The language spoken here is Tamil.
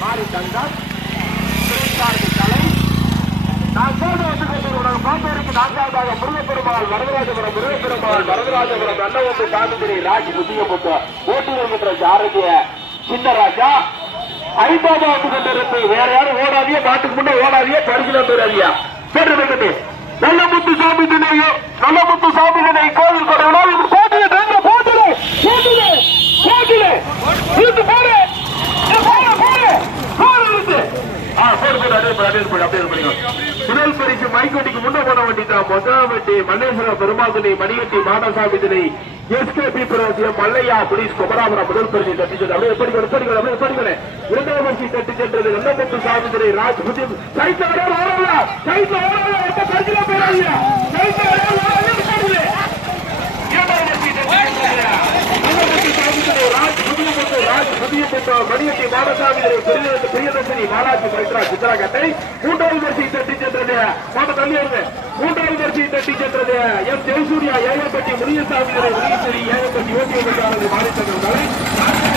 மாறி தங்கம் கலை நான் போது வந்து கொண்டிருக்கிற பாப்பருக்கு நான்காவதாக முருகப்பெருமாள் வரதராஜபுரம் வரதராஜபுரம் நல்லவந்து சாமித்திரி ராஜ் புத்தியமுத்து போட்டியில் என்ற சாரதிய சின்னராஜா ஐந்தாவது வந்து கொண்டிருந்து வேற யாரும் ஓடாதிய மாட்டுக்கு முன்னே ஓடாதிய பரிசுல போயிடாதியா கேட்டு நல்ல முத்து சாமி தினையோ நல்ல முத்து சாமி தினை கோவில் கொடையினால் போட்டியில முதல் பரிசு மைக்கோட்டிக்கு முன்ன போன வண்டி தான் முதல் வண்டி மல்லேஸ்வர பெருமாதுனை மணிகட்டி மாடசாமி தினை எஸ்கேபி புரோசியம் மல்லையா புலிஸ் குமராபுரம் முதல் பரிசு தட்டி சென்றது அப்படியே படிக்கிறேன் இரண்டாவது பரிசு தட்டி சென்றது நல்லமுத்து சாமி தினை ராஜ் புத்தியம் சைட்ல மணியட்டி மாடசாமி பிரியதர்ஷினி மாலாட்சி பவித்ரா சித்ராகத்தை மூன்றாவது வரிசையை தட்டி சென்றது தள்ளி வருது மூன்றாவது வரிசையை தட்டி சென்றது எம் ஜெயசூர்யா ஏகப்பட்டி முனியசாமி முனியசேரி ஏகப்பட்டி ஓட்டிய மாநிலங்களை